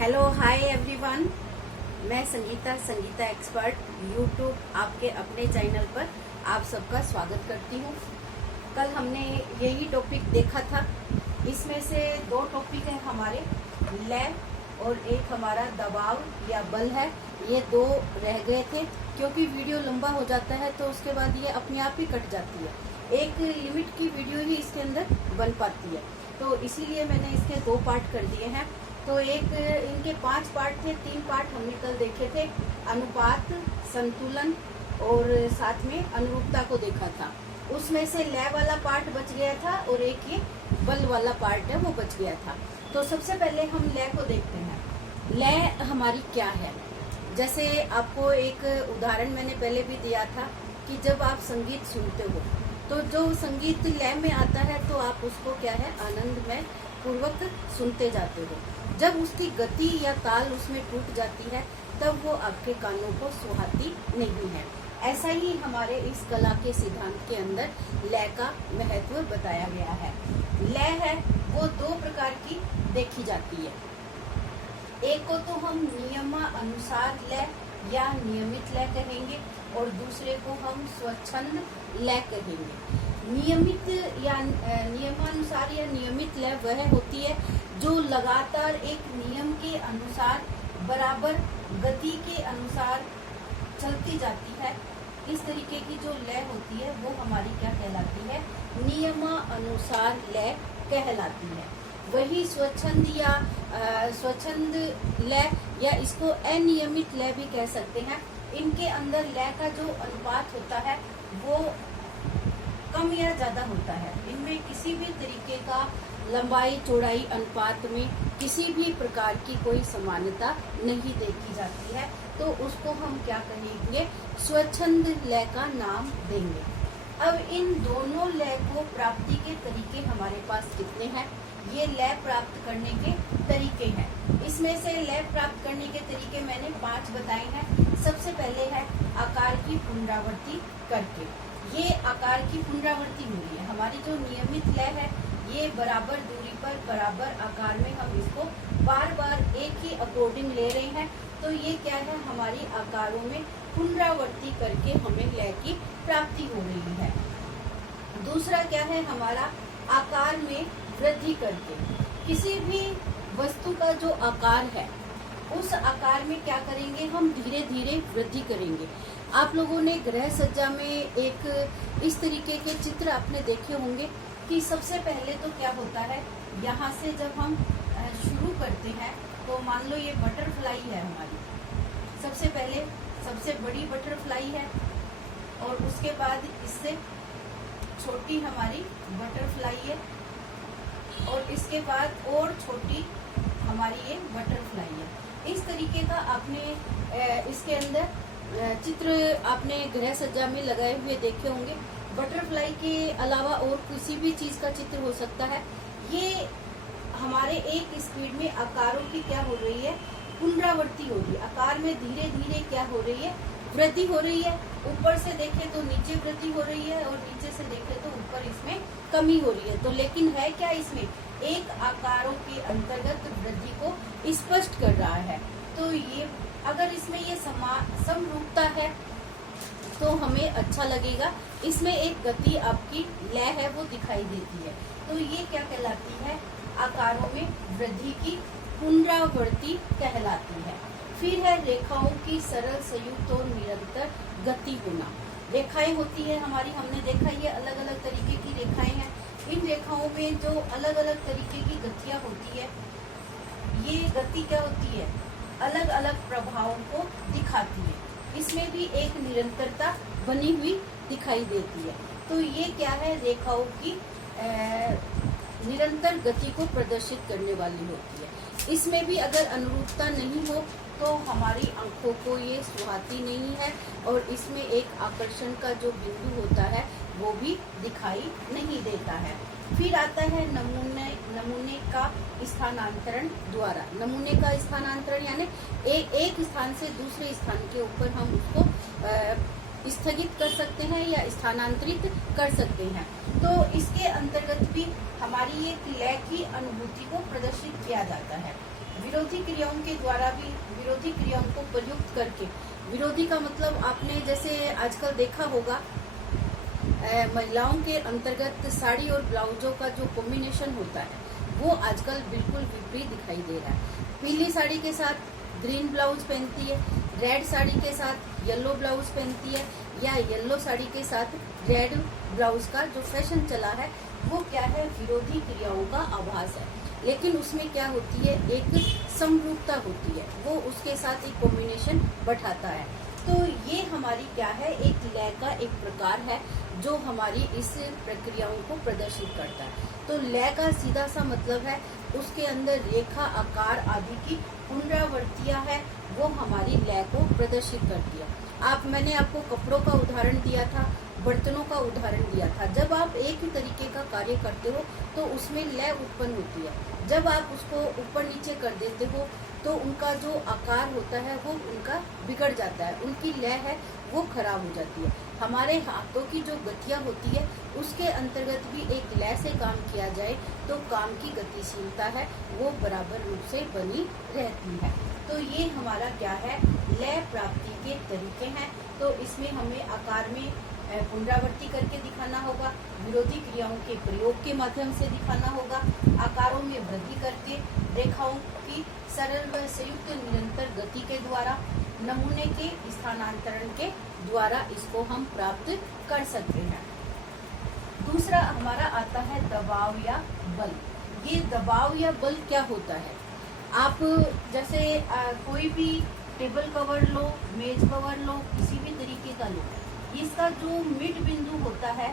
Hello hi everyone, मैं Sangeeta expert YouTube आपके अपने चैनल पर आप सबका स्वागत करती हूँ। कल हमने यही टॉपिक देखा था। इसमें से दो टॉपिक है हमारे, लय और एक हमारा दबाव या बल है। ये दो रह गए थे क्योंकि वीडियो लंबा हो जाता है तो उसके बाद ये अपने आप ही कट जाती है। एक लिमिट की वीडियो ही इसके अंदर बन पाती है, तो इसीलिए मैंने इसके दो पार्ट कर दिए हैं। तो एक इनके 5 पार्ट थे, 3 पार्ट हमने कल देखे थे, अनुपात, संतुलन और साथ में अनुरूपता को देखा था। उसमें से लय वाला पार्ट बच गया था और एक ये बल वाला पार्ट है वो बच गया था। तो सबसे पहले हम लय को देखते हैं। लय हमारी क्या है? जैसे आपको एक उदाहरण मैंने पहले भी दिया था कि जब आप संगीत सुनते हो तो जो संगीत लय में आता है तो आप उसको क्या है, आनंद में पूर्वक सुनते जाते हो। जब उसकी गति या ताल उसमें टूट जाती है तब वो आपके कानों को सुहाती नहीं है। ऐसा ही हमारे इस कला के सिद्धांत के अंदर लय का महत्व बताया गया है। लय है वो 2 प्रकार की देखी जाती है। एक को तो हम नियमानुसार लय या नियमित लय कहेंगे और दूसरे को हम स्वच्छंद लय कहेंगे। नियमित या नियमानुसार या नियमित लय वह होती है जो लगातार एक नियम के अनुसार बराबर गति के अनुसार चलती जाती है। इस तरीके की जो लय होती है वो हमारी क्या कहलाती है, नियमानुसार लय कहलाती है। वही स्वच्छंद या स्वच्छंद लय या इसको अनियमित लय भी कह सकते हैं। इनके अंदर लय का जो अनुपात होता है वो कम या ज्यादा होता है। इनमें किसी भी तरीके का लंबाई चौड़ाई अनुपात में किसी भी प्रकार की कोई समानता नहीं देखी जाती है, तो उसको हम क्या कहेंगे, स्वच्छंद लय का नाम देंगे। अब इन दोनों लय को प्राप्ति के तरीके हमारे पास कितने हैं? ये लय प्राप्त करने के तरीके हैं। इसमें से लय प्राप्त करने के तरीके मैंने 5 बताए हैं। सबसे पहले है आकार की पुनरावृत्ति करके। ये आकार की पुनरावृत्ति हो रही है। हमारी जो नियमित लय है ये बराबर दूरी पर बराबर आकार में हम इसको बार बार एक ही अकॉर्डिंग ले रहे हैं, तो ये क्या है, हमारी आकारों में पुनरावृत्ति करके हमें लय की प्राप्ति हो रही है। दूसरा क्या है, हमारा आकार में वृद्धि करके। किसी भी वस्तु का जो आकार है उस आकार में क्या करेंगे, हम धीरे धीरे वृद्धि करेंगे। आप लोगों ने गृह सज्जा में एक इस तरीके के चित्र आपने देखे होंगे कि सबसे पहले तो क्या होता है, यहाँ से जब हम शुरू करते हैं तो मान लो ये बटरफ्लाई है हमारी, सबसे पहले सबसे बड़ी बटरफ्लाई है और उसके बाद इससे छोटी हमारी बटरफ्लाई है और इसके बाद और छोटी हमारी ये बटरफ्लाई है। इस तरीके का आपने इसके अंदर चित्र आपने गृह सज्जा में लगाए हुए देखे होंगे। बटरफ्लाई के अलावा और किसी भी चीज का चित्र हो सकता है। ये हमारे एक स्पीड में आकारों की क्या हो रही है, पुनरावृत्ति हो रही है। आकार में धीरे धीरे क्या हो रही है, वृद्धि हो रही है। ऊपर से देखें तो नीचे वृद्धि हो रही है और नीचे से देखें तो ऊपर इसमें कमी हो रही है। तो लेकिन है क्या, इसमें एक आकारों के अंतर्गत वृद्धि को स्पष्ट कर रहा है। तो ये अगर इसमें ये समरूपता है तो हमें अच्छा लगेगा। इसमें एक गति आपकी लय है वो दिखाई देती है। तो ये क्या कहलाती है, आकारों में वृद्धि की पुनरावृत्ति कहलाती है। फिर है रेखाओं की सरल संयुक्त और निरंतर गति होना। रेखाएं होती है हमारी, हमने देखा ये अलग अलग तरीके की रेखाएं हैं। इन रेखाओं में जो अलग अलग तरीके की गतियां होती है, ये गति क्या होती है, अलग अलग प्रभावों को दिखाती है। इसमें भी एक निरंतरता बनी हुई दिखाई देती है। तो ये क्या है, रेखाओं की निरंतर गति को प्रदर्शित करने वाली होती है। इसमें भी अगर अनुरूपता नहीं हो तो हमारी आंखों को ये सुहाती नहीं है और इसमें एक आकर्षण का जो बिंदु होता है वो भी दिखाई नहीं देता है। फिर आता है नमूने का स्थानांतरण द्वारा। नमूने का स्थानांतरण यानी एक स्थान से दूसरे स्थान के ऊपर हम उसको स्थगित कर सकते हैं या स्थानांतरित कर सकते हैं। तो इसके अंतर्गत भी हमारी एक लय की अनुभूति को प्रदर्शित किया जाता है। विरोधी क्रियाओं के द्वारा भी विरोधी क्रियाओं को प्रयुक्त करके, विरोधी का मतलब आपने जैसे आजकल देखा होगा महिलाओं के अंतर्गत साड़ी और ब्लाउजों का जो कॉम्बिनेशन होता है वो आजकल बिल्कुल विपरीत दिखाई दे रहा है। पीली साड़ी के साथ ग्रीन ब्लाउज पहनती है, रेड साड़ी के साथ येलो ब्लाउज पहनती है, या येलो साड़ी के साथ रेड ब्लाउज का जो फैशन चला है वो क्या है, विरोधी क्रियाओं का आभास है। लेकिन उसमें क्या होती है, एक समरूपता होती है, वो उसके साथ एक कॉम्बिनेशन बैठाता है। तो ये हमारी क्या है, एक लय का एक प्रकार है जो हमारी इस प्रक्रियाओं को प्रदर्शित करता है। तो लय का सीधा सा मतलब है उसके अंदर रेखा, आकार आदि की पुनरावृत्तियां है, वो हमारी लय को प्रदर्शित करती है। मैंने आपको कपड़ों का उदाहरण दिया था, बर्तनों का उदाहरण दिया था। जब आप एक ही तरीके का कार्य करते हो तो उसमें लय उत्पन्न होती है। जब आप उसको ऊपर नीचे कर देते हो तो उनका जो आकार होता है वो उनका बिगड़ जाता है, उनकी लय है वो खराब हो जाती है। हमारे हाथों की जो गतियां होती है उसके अंतर्गत भी एक लय से काम किया जाए तो काम की गतिशीलता है वो बराबर रूप से बनी रहती है। तो ये हमारा क्या है, लय प्राप्ति के तरीके हैं। तो इसमें हमें आकार में पुनरावृत्ति करके दिखाना होगा, विरोधी क्रियाओं के प्रयोग के माध्यम से दिखाना होगा, आकारों में वृद्धि करके, रेखाओं की सरल व संयुक्त निरंतर गति के द्वारा, नमूने के स्थानांतरण के द्वारा इसको हम प्राप्त कर सकते हैं। दूसरा हमारा आता है दबाव या बल। ये दबाव या बल क्या होता है, आप जैसे कोई भी टेबल कवर लो, मेज कवर लो, किसी भी तरीके का लो, इसका जो मिड बिंदु होता है,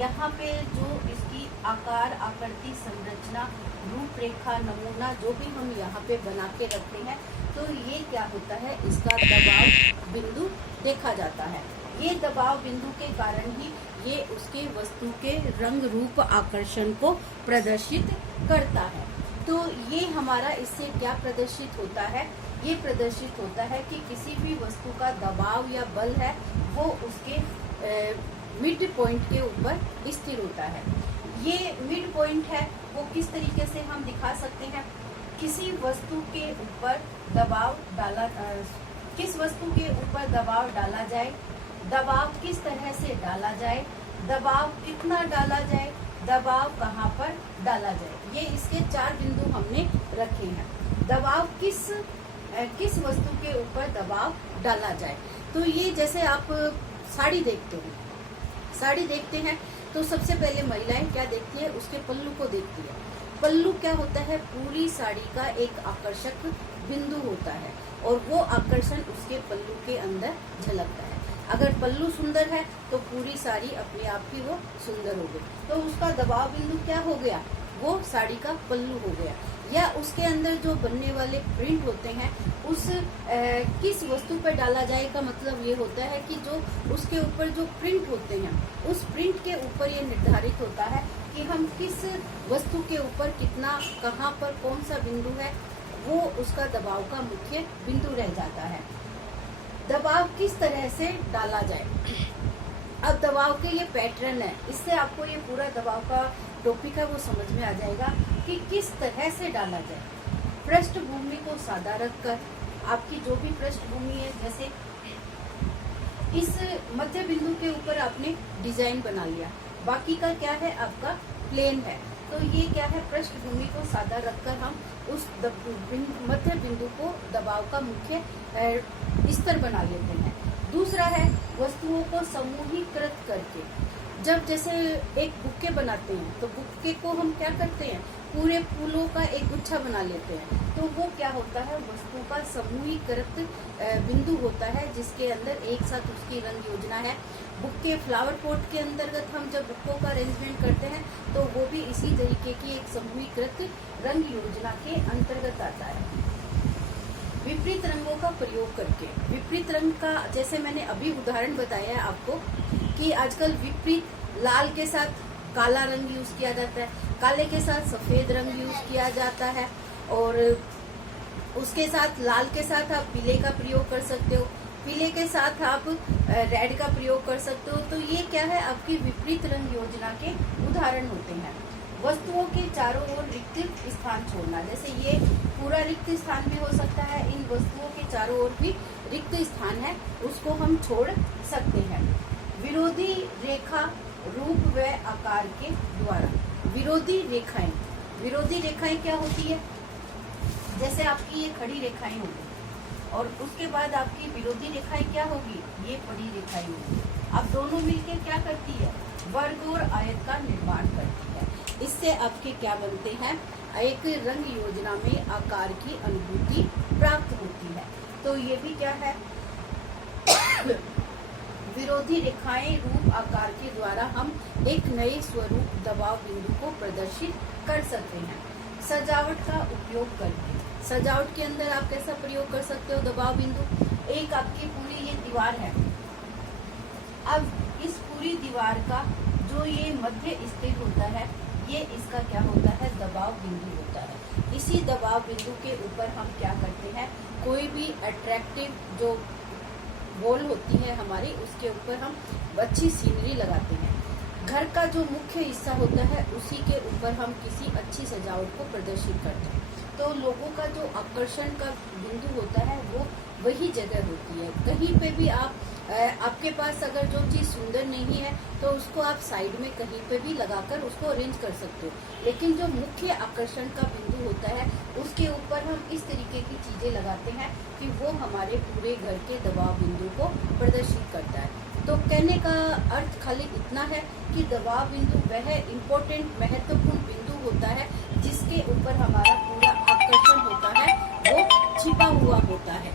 यहाँ पे जो इसकी आकार, आकृति, संरचना, रूपरेखा, नमूना जो भी हम यहाँ पे बना के रखते हैं, तो ये क्या होता है, इसका दबाव बिंदु देखा जाता है। ये दबाव बिंदु के कारण ही ये उसके वस्तु के रंग, रूप, आकर्षण को प्रदर्शित करता है। तो ये हमारा इससे क्या प्रदर्शित होता है, ये प्रदर्शित होता है कि किसी भी वस्तु का दबाव या बल है वो उसके मिड पॉइंट के ऊपर स्थिर होता है। ये मिड पॉइंट है वो किस तरीके से हम दिखा सकते हैं, किसी वस्तु के ऊपर दबाव डाला, किस वस्तु के ऊपर दबाव डाला जाए, दबाव किस तरह से डाला जाए, दबाव कितना डाला जाए, दबाव कहाँ पर डाला जाए, ये इसके 4 बिंदु हमने रखे हैं। दबाव किस वस्तु के ऊपर दबाव डाला जाए, तो ये जैसे आप साड़ी देखते हो, साड़ी देखते हैं तो सबसे पहले महिलाएं क्या देखती है, उसके पल्लू को देखती है। पल्लू क्या होता है, पूरी साड़ी का एक आकर्षक बिंदु होता है और वो आकर्षण उसके पल्लू के अंदर झलकता है। अगर पल्लू सुंदर है तो पूरी साड़ी अपने आप ही वो सुंदर हो गई, तो उसका दबाव बिंदु क्या हो गया, वो साड़ी का पल्लू हो गया। या उसके अंदर जो बनने वाले प्रिंट होते हैं उस किस वस्तु पर डाला जाए का मतलब ये होता है कि जो उसके ऊपर जो प्रिंट होते हैं उस प्रिंट के ऊपर ये निर्धारित होता है कि हम किस वस्तु के ऊपर कितना, कहाँ पर कौन सा बिंदु है, वो उसका दबाव का मुख्य बिंदु रह जाता है। दबाव किस तरह से डाला जाए, अब दबाव के ये पैटर्न है, इससे आपको ये पूरा दबाव का टॉपिक है वो समझ में आ जाएगा कि किस तरह से डाला जाए। पृष्ठभूमि को सादा रखकर, आपकी जो भी पृष्ठभूमि है, जैसे इस मध्य बिंदु के ऊपर आपने डिजाइन बना लिया, बाकी का क्या है आपका प्लेन है, तो ये क्या है, पृष्ठभूमि को सादा रखकर हम उस मध्य बिंदु को दबाव का मुख्य स्तर बना लेते हैं। दूसरा है वस्तुओं को समूहीकृत करके, जब जैसे एक बुक्के बनाते हैं तो बुक्के को हम क्या करते हैं, पूरे फूलों का एक गुच्छा बना लेते हैं, तो वो क्या होता है, वस्तु का समूहीकृत बिंदु होता है जिसके अंदर एक साथ उसकी रंग योजना है। बुक्के, फ्लावर पॉट के अंतर्गत हम जब बुक्कों का अरेंजमेंट करते हैं तो वो भी इसी तरीके की एक समूहीकृत रंग योजना के अंतर्गत आता है। विपरीत रंगों का प्रयोग करके, विपरीत रंग का जैसे मैंने अभी उदाहरण बताया है आपको कि आजकल विपरीत लाल के साथ काला रंग यूज किया जाता है, काले के साथ सफेद रंग यूज किया जाता है, और उसके साथ लाल के साथ आप पीले का प्रयोग कर सकते हो, पीले के साथ आप रेड का प्रयोग कर सकते हो। तो ये क्या है, आपकी विपरीत रंग योजना के उदाहरण होते हैं। वस्तुओं के चारों ओर रिक्त स्थान छोड़ना, जैसे ये पूरा रिक्त स्थान भी हो सकता है, इन वस्तुओं के चारों ओर भी रिक्त स्थान है, उसको हम छोड़ सकते हैं। विरोधी रेखा रूप व आकार के द्वारा। विरोधी रेखाएं क्या होती है, जैसे आपकी ये खड़ी रेखाएं होगी और उसके बाद आपकी विरोधी रेखाएं क्या होगी, ये बड़ी रेखाएं होगी। अब दोनों मिलकर क्या करती है, वर्ग और आयत का निर्माण करती है। इससे आपके क्या बनते हैं, एक रंग योजना में आकार की अनुभूति प्राप्त होती है। तो ये भी क्या है, विरोधी रेखाएं रूप आकार के द्वारा हम एक नए स्वरूप दबाव बिंदु को प्रदर्शित कर सकते हैं। सजावट का उपयोग करके, सजावट के अंदर आप कैसा प्रयोग कर सकते हो दबाव बिंदु। एक आपकी पूरी ये दीवार है, अब इस पूरी दीवार का जो ये मध्य स्थित होता है, ये इसका क्या होता है, दबाव बिंदु होता है। इसी दबाव बिंदु के ऊपर हम क्या करते हैं, कोई भी अट्रैक्टिव जो वॉल होती है हमारी, उसके ऊपर हम अच्छी सीनरी लगाते हैं। घर का जो मुख्य हिस्सा होता है उसी के ऊपर हम किसी अच्छी सजावट को प्रदर्शित करते हैं। तो लोगों का जो आकर्षण का बिंदु होता है वो वही जगह होती है। कहीं पे भी आपके पास अगर जो चीज़ सुंदर नहीं है तो उसको आप साइड में कहीं पे भी लगाकर उसको अरेंज कर सकते हो, लेकिन जो मुख्य आकर्षण का बिंदु होता है उसके ऊपर हम इस तरीके की चीज़ें लगाते हैं कि वो हमारे पूरे घर के दबाव बिंदु को प्रदर्शित करता है। तो कहने का अर्थ खाली इतना है कि दबाव बिंदु वह इम्पोर्टेंट महत्वपूर्ण बिंदु होता है जिसके ऊपर हमारा पूरा आकर्षण होता है वो छिपा हुआ होता है।